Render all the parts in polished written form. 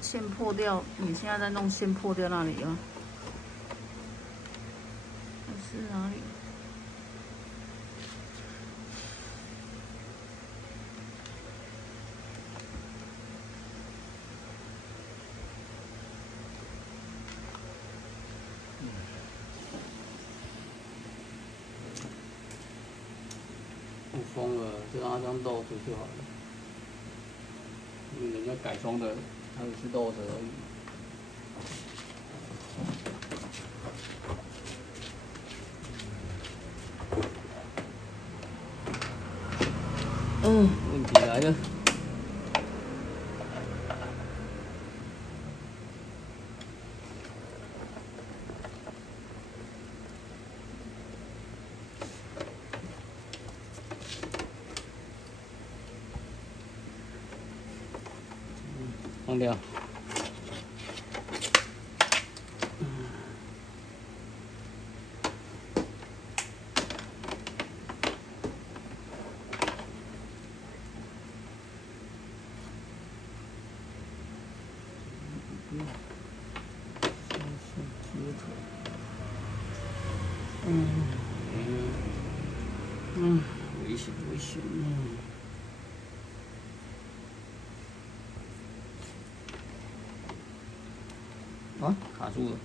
线破掉，你现在在弄线破掉那里啊？还是哪里？不封了，就让它这样露着就好了。因为人家改装的，它只是露着而已。问题来了。放掉。危险危险。啊，卡住了。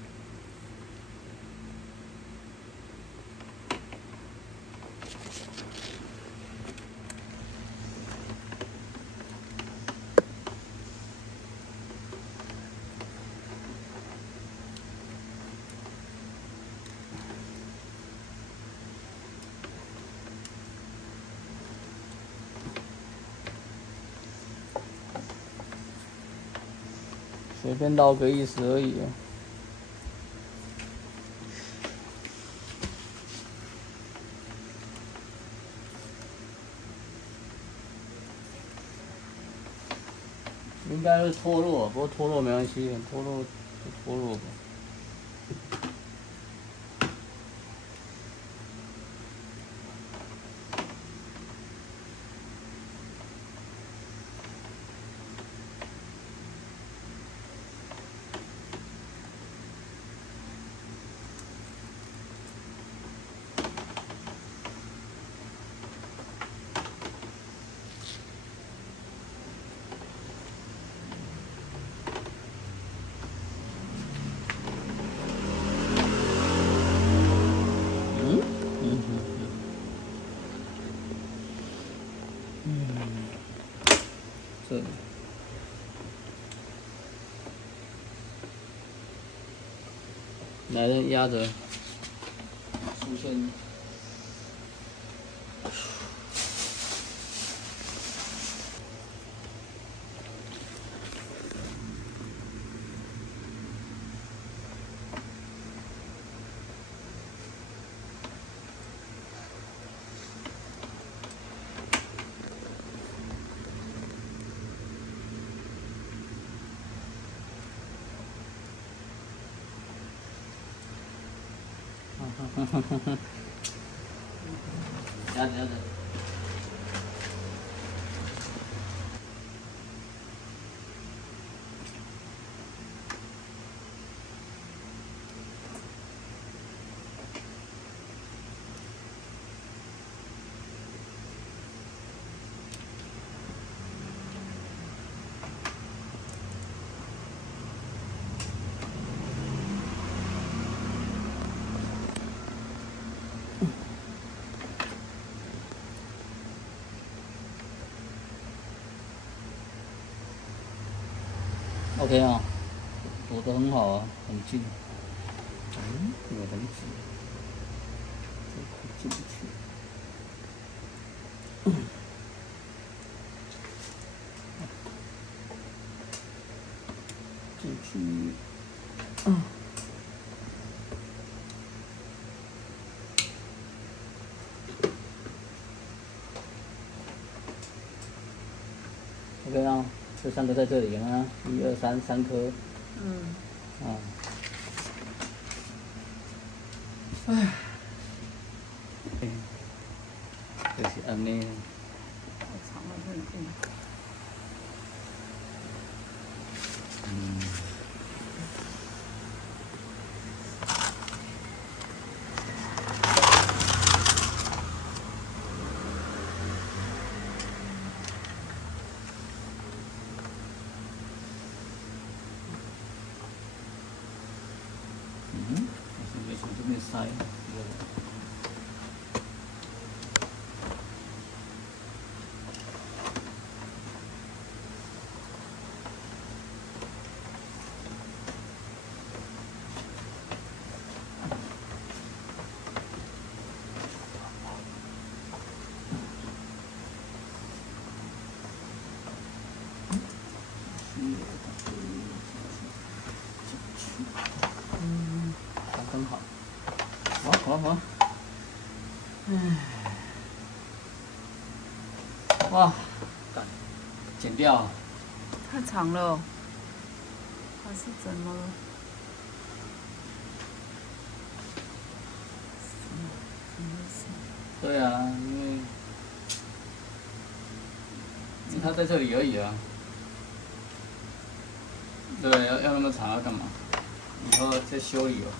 随便绕个意思而已啊。应该会脱落，不过脱落没关系，脱落就脱落吧。这里。来人压着，出现。压着压着。OK 啊，躲得很好啊，很近。有人挤，这可进不去。进去。OK 啊，这3个在这里啊，1、2、3，3颗。就是安尼。太长了，很近。塞。刚刚好。好了好了。哇，剪掉。太长了，还是怎么了？什么意思？对啊，因为它在这里而已啊。对，要那么长要干嘛？以后再修理吧。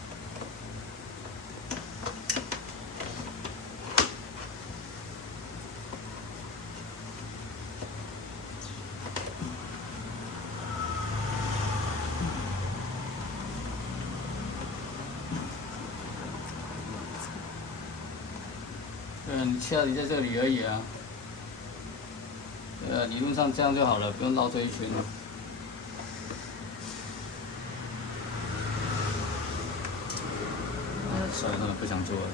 对啊，你掐你在这里而已啊。对啊，理论上这样就好了，不用绕这一圈。算了，不想做了。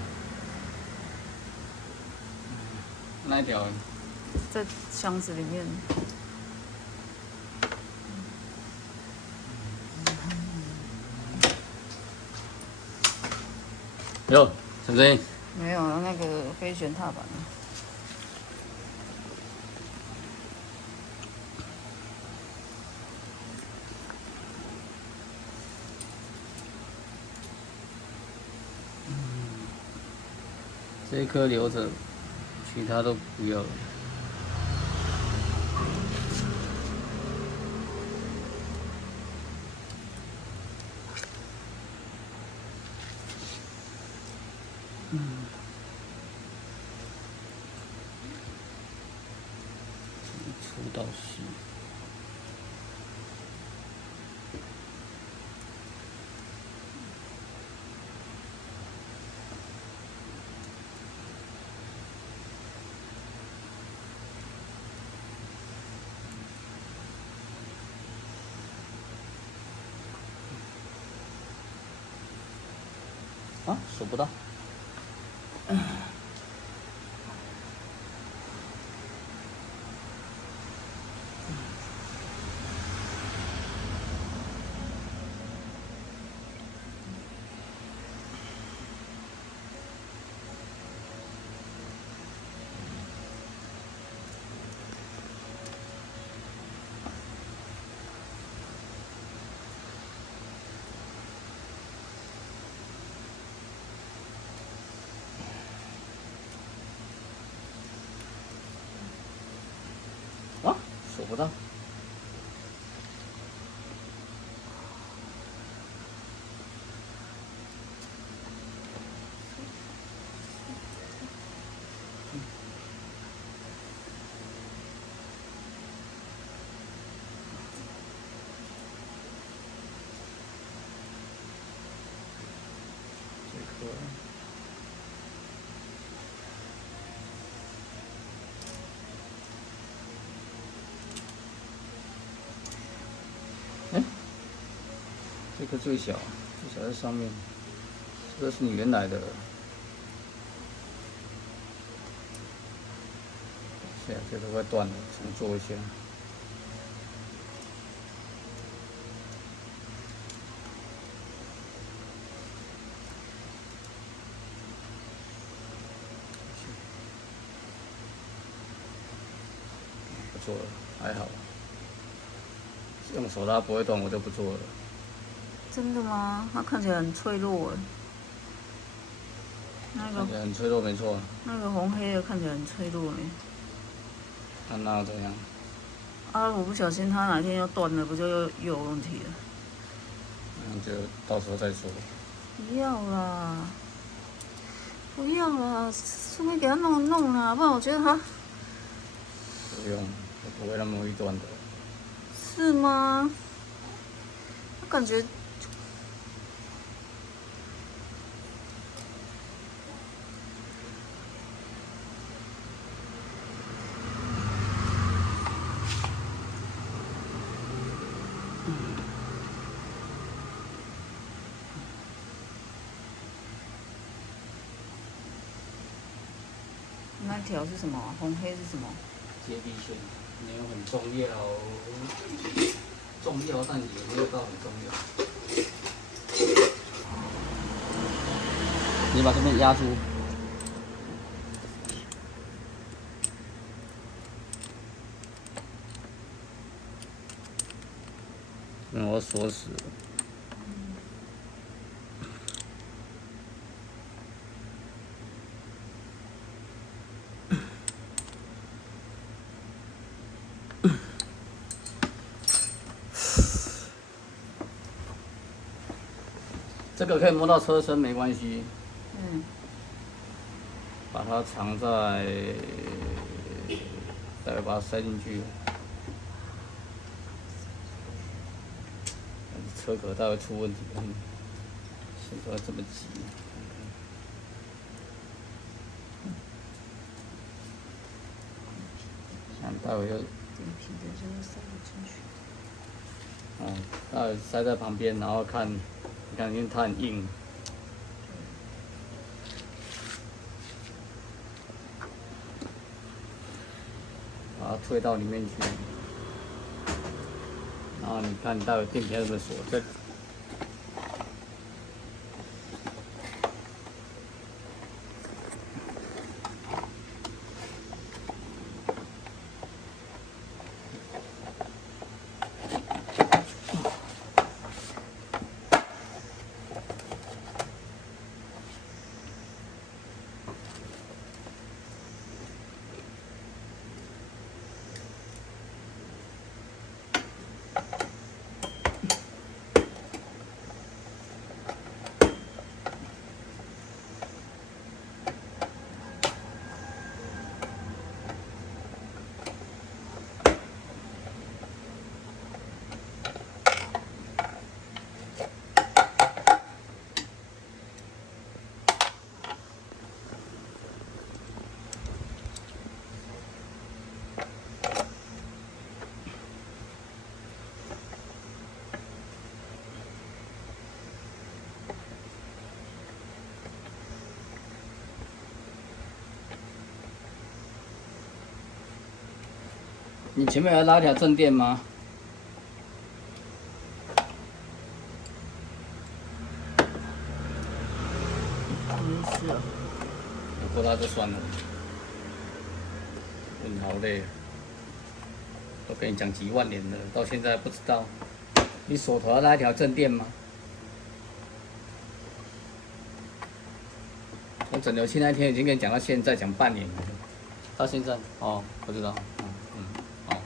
那一条在箱子里面。哟，什么声音？没有那个飞旋踏板。这一颗留着，其他都不要了。出到西。啊，数不到。啊，数不到。这颗。哎，这颗最小，最小在上面。这个是你原来的。是啊，这个快断了，重做一下。不做了，还好。用手拉不会断，我就不做了。真的吗？它看起来很脆弱哎。那个看起来很脆弱，没错。那个红黑的看起来很脆弱哎。那又怎样？啊，我不小心它哪天又断了，不就又有问题了？那就到时候再说。不要啦，不要啦，顺便给它弄弄啦，不然我觉得它不用，不会那么容易断的。是吗？我感觉条是什么？红黑是什么？接地线，没有很重要，重要但也没有到很重要。你把这边压住。我锁死了。这个可以摸到车身没关系。嗯。把它藏在，待会把它塞进去。车壳待会出问题，现在这么急。想待会要。点皮的就会塞不进去。待会塞在旁边，然后看，你看，因为它很硬。把它推到里面去，然后你看，待会电瓶要怎么锁？这。你前面要拉条正电吗？没事了。不拉就算了。你好累，都跟你讲几万年了，到现在还不知道。你手头要拉一条正电吗？从整流器那天已经跟你讲到现在，讲半年了。到现在哦，不知道。哦。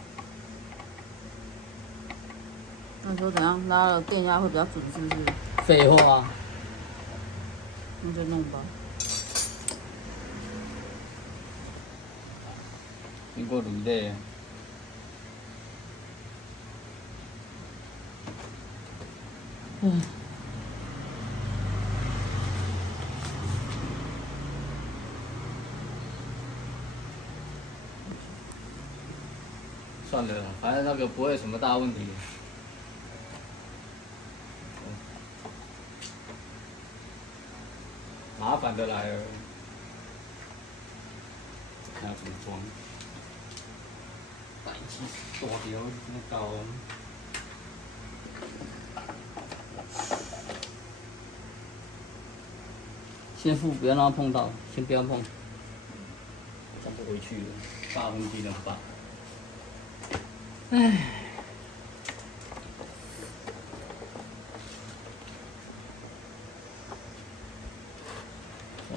那说怎样拉了电压会比较准，是不是？废话。那就弄吧。经过累累。算了，反正那个不会有什么大问题。麻烦的来了，看要怎么装。大气大条，那搞。先付，不要让它碰到，先不要碰。装不回去了，8分机能拔。唉。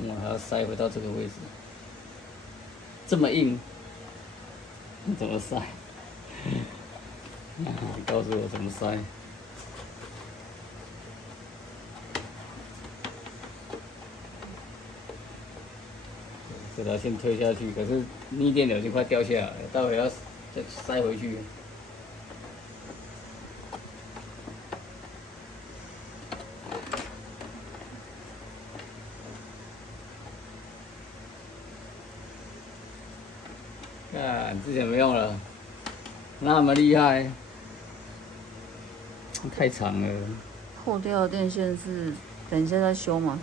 我还要塞回到这个位置，这么硬，怎么塞？你告诉我怎么塞？这条线推下去，可是逆电流已经快掉下来了，待会要再塞回去。看之前没用了，那么厉害，太长了。破掉的电线是等一下再修吗？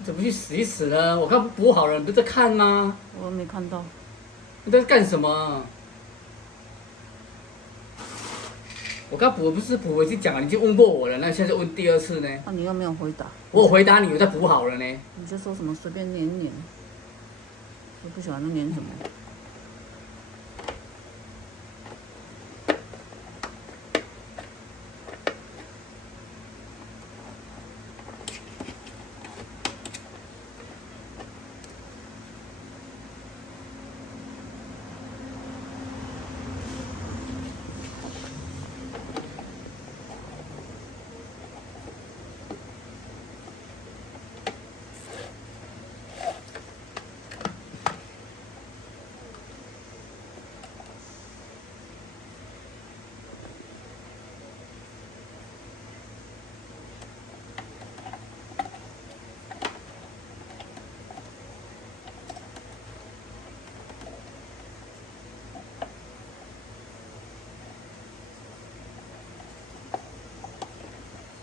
你怎么去死一死呢？我刚补好了，你不是在看吗？我没看到。你在干什么？我刚补不是补，我已经讲了，你已经问过我了，那现在问第2次呢？那、你又没有回答，我有回答你，我在补好了呢。你就说什么随便黏一黏，就不喜欢就黏什么。